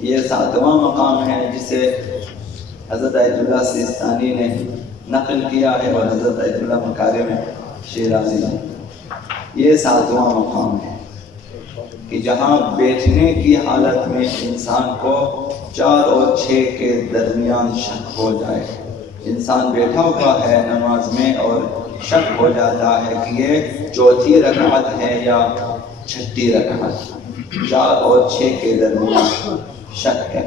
یہ 7واں مقام ہے جسے حضرت آیت اللہ سیستانی نے نقل کیا ہے اور حضرت آیت اللہ مکارم شیرازی نے۔ یہ 7واں مقام ہے کہ جہاں بیٹھنے کی حالت میں انسان کو 4 اور 6 کے درمیان شک ہو جائے۔ انسان بیٹھا ہوا ہے نماز میں اور شک ہو جاتا ہے کہ یہ 4تھی رکعت ہے یا 6ٹھی رکعت، 4 اور 6 کے درمیان شک ہے۔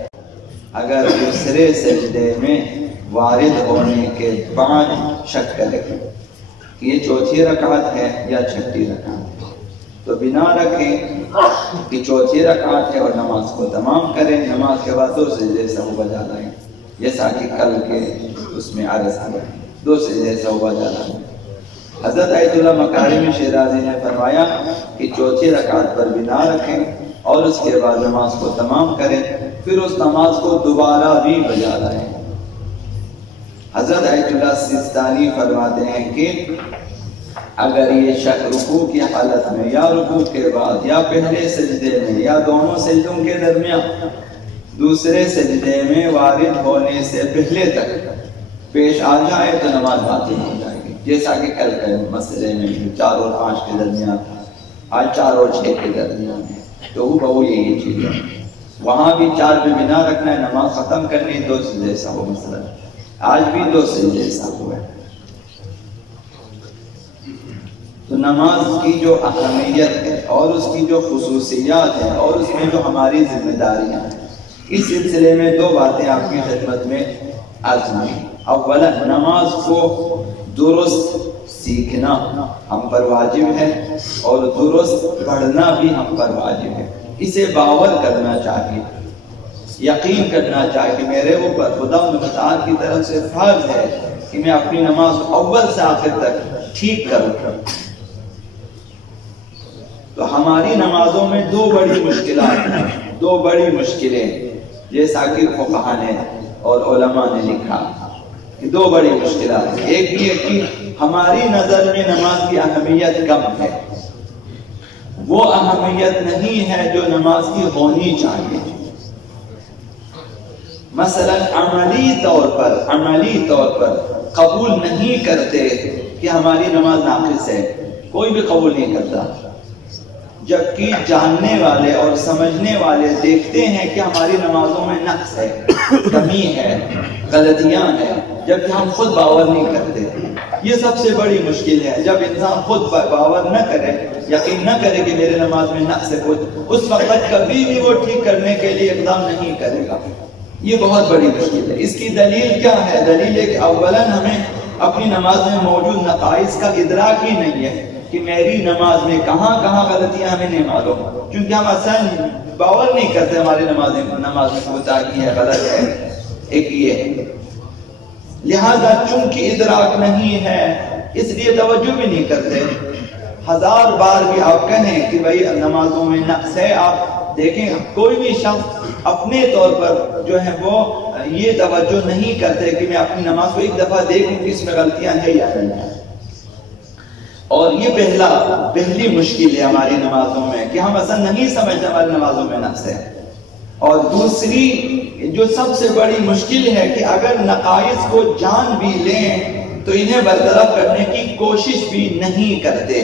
اگر دوسرے سجدے میں وارد ہونے کے بعد شک کرے کہ یہ 4تھی رکعت ہے یا 6ٹھی رکعت ہے تو بنا رکھیں کہ 4تھی رکعت ہے اور نماز کو تمام کریں، نماز کے بعد 2 سجدے سہو بجا لائیں، جیسا کہ کل کے اس میں عرض ہے 2 سجدے سہو بجا لائیں۔ حضرت آیت اللہ مکارم شیرازی نے فرمایا کہ 4تھی رکعت پر بنا رکھیں اور اس کے بعد نماز کو تمام کریں، پھر اس نماز کو دوبارہ بھی بجا لائیں۔ حضرت آیت اللہ سیستانی فرماتے ہیں کہ اگر یہ شک رکوع کی حالت میں یا رکوع کے بعد یا پہلے سجدے میں یا دونوں سجدوں کے درمیان دوسرے سجدے میں وارد ہونے سے پہلے تک پیش آ جائے تو نماز باطل ہو جائے گی، جیسا کہ کل کے مسئلے میں 4 اور 5 کے درمیان تھا، آج 4 اور 6 کے درمیان ہے، تو وہ یہی چیز ہے۔ وہاں بھی 4 پہ بنا رکھنا ہے، نماز ختم کرنی 2 سجدے سہو مثلا، آج بھی 2 سجدے سہو ہے۔ تو نماز کی جو اہمیت ہے اور اس کی جو خصوصیات ہیں اور اس میں جو ہماری ذمہ داریاں ہیں، اس سلسلے میں 2 باتیں آپ کی خدمت میں عرض ہیں۔ اولا، نماز کو درست سیکھنا ہم پر واجب ہے اور درست پڑھنا بھی ہم پر واجب ہے۔ اسے باور کرنا چاہیے، یقین کرنا چاہیے کہ میرے اوپر خدا مختار کی طرف سے فرض ہے کہ میں اپنی نماز اول سے آخر تک ٹھیک کروں۔ تو ہماری نمازوں میں 2 بڑی مشکلات ہیں، 2 بڑی مشکلیں، جیسا کہ فقہا نے اور علماء نے لکھا کہ 2 بڑی مشکلات ہیں۔ ایک یہ کہ ہماری نظر میں نماز کی اہمیت کم ہے، وہ اہمیت نہیں ہے جو نماز کی ہونی چاہیے۔ مثلا عملی طور پر قبول نہیں کرتے کہ ہماری نماز ناقص ہے، کوئی بھی قبول نہیں کرتا، جبکہ جاننے والے اور سمجھنے والے دیکھتے ہیں کہ ہماری نمازوں میں نقص ہے، کمی ہے، غلطیاں ہیں، جبکہ ہم خود باور نہیں کرتے۔ یہ سب سے بڑی مشکل ہے، جب انسان خود باور نہ کرے، یقین نہ کرے کہ میرے نماز میں نقص ہے، اس وقت کبھی بھی وہ ٹھیک کرنے کے لیے اقدام نہیں کرے گا۔ یہ بہت بڑی مشکل ہے۔ اس کی دلیل کیا ہے؟ دلیل ہے کہ اولاً ہمیں اپنی نماز میں موجود نقائص کا ادراک ہی نہیں ہے کہ میری نماز میں کہاں غلطیاں ہمیں نہیں معلوم، کیونکہ ہم اصلا باور نہیں کرتے ہماری نماز میں کوتاہی ہے، غلط ہے۔ ایک یہ ہے، لہذا چونکہ ادراک نہیں ہے اس لیے توجہ بھی نہیں کرتے۔ 1000 بار بھی آپ کہیں کہ بھائی نمازوں میں نقص ہے، آپ دیکھیں کوئی بھی شخص اپنے طور پر جو ہے وہ یہ توجہ نہیں کرتے کہ میں اپنی نماز کو ایک دفعہ دیکھوں کہ اس میں غلطیاں ہیں یا نہیں۔ اور یہ پہلی مشکل ہے ہماری نمازوں میں کہ ہم اصلا نہیں سمجھتے ہماری نمازوں میں نقص ہے۔ اور دوسری جو سب سے بڑی مشکل ہے کہ اگر نقائص کو جان بھی لیں تو انہیں برطرف کرنے کی کوشش بھی نہیں کرتے۔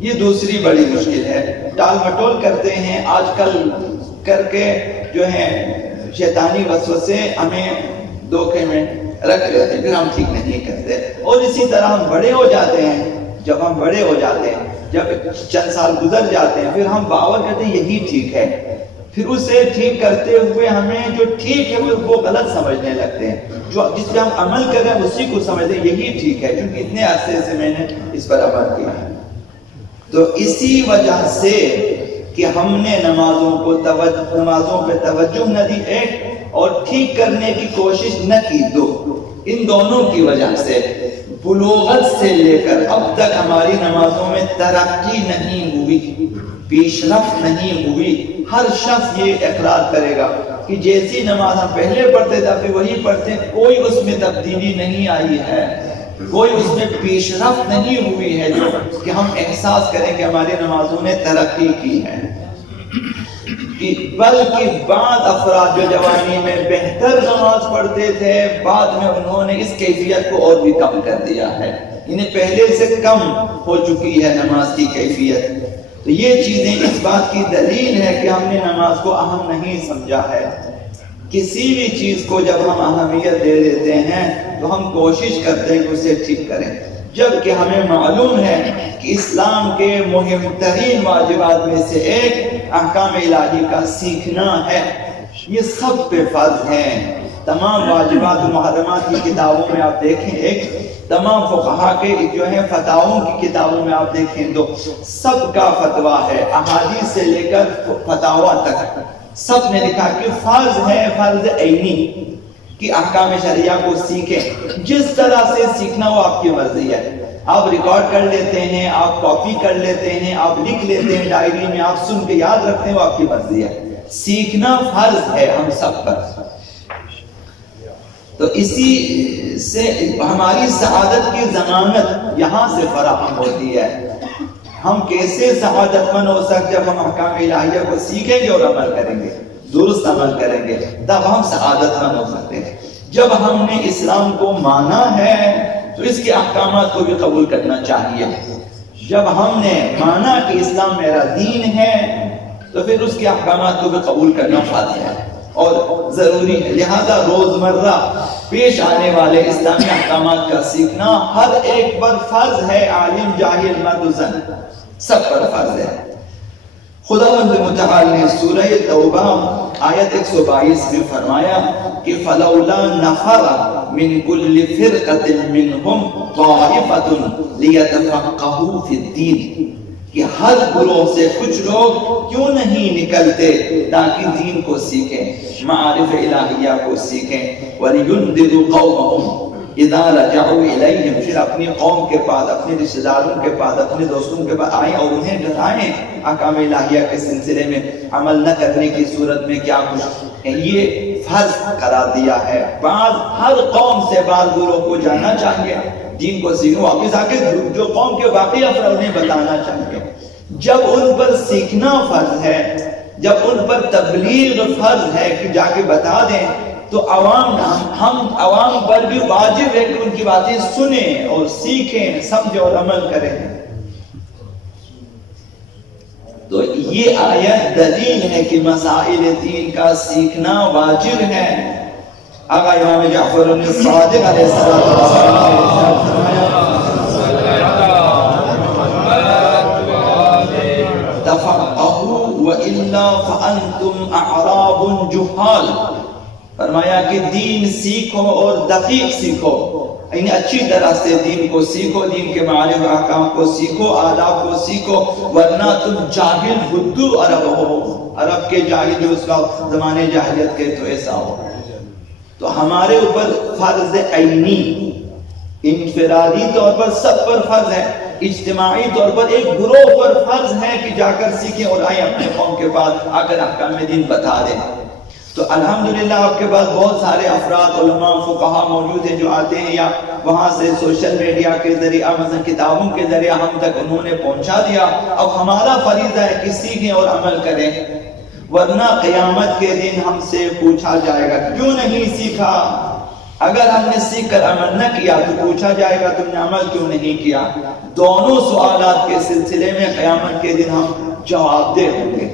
یہ دوسری بڑی مشکل ہے، ٹال مٹول کرتے ہیں آج کل کر کے جو ہے شیطانی وسوسے ہمیں دھوکے میں رکھ لیتے ہیں، پھر ہم ٹھیک نہیں کرتے۔ اور اسی طرح ہم بڑے ہو جاتے ہیں، جب ہم بڑے ہو جاتے ہیں، جب چند سال گزر جاتے ہیں، پھر ہم باور کرتے ہیں یہی ٹھیک ہے، پھر اسے ٹھیک کرتے ہوئے ہمیں جو ٹھیک ہے وہ غلط سمجھنے لگتے ہیں، جو جس پہ ہم عمل کریں اسی کو سمجھتے ہیں یہی ٹھیک ہے، کیونکہ اتنے عرصے سے میں نے اس پر عمل کیا ہے۔ تو اسی وجہ سے کہ ہم نے نمازوں پہ توجہ نہ دی ایک، اور ٹھیک کرنے کی کوشش نہ کی دو، ان دونوں کی وجہ سے بلوغت سے لے کر اب تک ہماری نمازوں میں ترقی نہیں ہوئی، پیش رفت نہیں ہوئی۔ ہر شخص یہ اقرار کرے گا کہ جیسی نماز ہم پہلے پڑھتے تھے ابھی وہی پڑھتے، کوئی اس میں تبدیلی نہیں آئی ہے، کوئی اس میں پیش رفت نہیں ہوئی ہے جو کہ ہم احساس کریں کہ ہماری نمازوں نے ترقی کی ہے۔ بلکہ بعض افراد جو جوانی میں بہتر نماز پڑھتے تھے بعد میں انہوں نے اس کیفیت کو اور بھی کم کر دیا ہے، انہیں پہلے سے کم ہو چکی ہے نماز کی کیفیت۔ تو یہ چیزیں اس بات کی دلیل ہے کہ ہم نے نماز کو اہم نہیں سمجھا ہے۔ کسی بھی چیز کو جب ہم اہمیت دے دیتے ہیں تو ہم کوشش کرتے ہیں کہ اسے ٹھیک کریں، جبکہ ہمیں معلوم ہے کہ اسلام کے مہم ترین واجبات میں سے ایک احکام الہی کا سیکھنا ہے۔ یہ سب پہ فرض ہیں۔ تمام واجبات و محرمات کی کتابوں میں آپ دیکھیں، ایک تمام فقہا کے جو ہیں فتاووں کی کتابوں میں آپ دیکھیں تو سب کا فتویٰ ہے، احادیث سے لے کر فتاوا تک سب نے لکھا کہ فرض ہے، فرض عینی کہ احکام شریعہ کو سیکھیں۔ جس طرح سے سیکھنا وہ آپ کی مرضی ہے، آپ ریکارڈ کر لیتے ہیں، آپ کاپی کر لیتے ہیں، آپ لکھ لیتے ہیں ڈائری میں، آپ سن کے یاد رکھتے ہیں، وہ آپ کی مرضی ہے۔ سیکھنا فرض ہے ہم سب پر۔ تو اسی سے ہماری سعادت کی ضمانت یہاں سے فراہم ہوتی ہے۔ ہم کیسے سعادت مند ہو سکتے جب ہم احکام الہیہ کو سیکھیں گے اور عمل کریں گے، درست عمل کریں گے، تب ہم سعادت مند ہو سکتے ہیں۔ جب ہم نے اسلام کو مانا ہے تو اس کے احکامات کو بھی قبول کرنا چاہیے۔ جب ہم نے مانا کہ اسلام میرا دین ہے تو پھر اس کے احکامات کو بھی قبول کرنا فرض ہے اور ضروری ہے۔ لہذا روزمرہ پیش آنے والے اسلامی احکامات کا سیکھنا ہر ایک پر فرض ہے، عالم جاہل مرد و زن سب پر فرض ہے۔ خداوند متعال نے سورہ توبہ آیت 122 میں فرمایا کہ فَلَوْلَا نَفَرَ مِن كُلِّ فِرْقَةٍ مِّنْهُمْ طَائِفَةٌ لِيَتَفَقَّهُوا فِي الدِّينِ کہ ہر گروہ سے کچھ لوگ کیوں نہیں نکلتے تاکہ دین کو سیکھیں، معارف الہیہ کو سیکھیں۔ وَلِيُنذِرُوا قَوْمَهُمْ اِذَا رَجَعُوا إِلَيْهِمْ پھر اپنی قوم کے پاس، اپنے رشتہ داروں کے پاس، اپنے دوستوں کے پاس آئیں اور انہیں ڈرائیں احکام الہیہ کے سلسلے میں عمل نہ کرنے کی صورت میں کیا کچھ یہ فرض قرار دیا ہے۔ بعض ہر قوم سے بعض گروہ کو جاننا چاہیے، دین کو سیکھیں، واپس آ کے جو قوم کے باقی افراد انہیں بتانا چاہیے۔ جب ان پر سیکھنا فرض ہے، جب ان پر تبلیغ فرض ہے کہ جا کے بتا دیں، تو ہم عوام پر بھی واجب ہے کہ ان کی باتیں سنیں اور سیکھیں، سمجھیں اور عمل کریں۔ تو یہ آیت دلیل ہے کہ مسائل دین کا سیکھنا واجب ہے۔ آقا امام جعفر الصادق علیہ السلام تفقہوا وَإِلَّا فَأَنْتُمْ أَعْرَابٌ جُهَّالٌ فرمایا کہ دین سیکھو اور دقیق سیکھو، یعنی اچھی طرح سے دین کو سیکھو، دین کے معارف و احکام کو سیکھو، آداب کو سیکھو، ورنہ تم جاہل بدو عرب ہو۔ عرب کے جاہل جو اس کا زمانے جاہلیت کے تو ایسا ہو۔ تو ہمارے اوپر فرض عینی انفرادی طور پر سب پر فرض ہے، اجتماعی طور پر ایک گروہ پر فرض ہے کہ جا کر سیکھیں اور آئیں اپنے قوم کے پاس آ کر احکام دین بتا دیں۔ تو الحمدللہ آپ کے پاس بہت سارے افراد علماء فقہا موجود ہیں جو آتے ہیں، یا وہاں سے سوشل میڈیا کے ذریعہ مثلا کتابوں کے ذریعہ ہم تک انہوں نے پہنچا دیا۔ اب ہمارا فریضہ ہے کہ سیکھیں اور عمل کریں، ورنہ قیامت کے دن ہم سے پوچھا جائے گا کیوں نہیں سیکھا۔ اگر ہم نے سیکھ کر عمل نہ کیا تو پوچھا جائے گا تم نے عمل کیوں نہیں کیا۔ دونوں سوالات کے سلسلے میں قیامت کے دن ہم جواب دے ہوں گے۔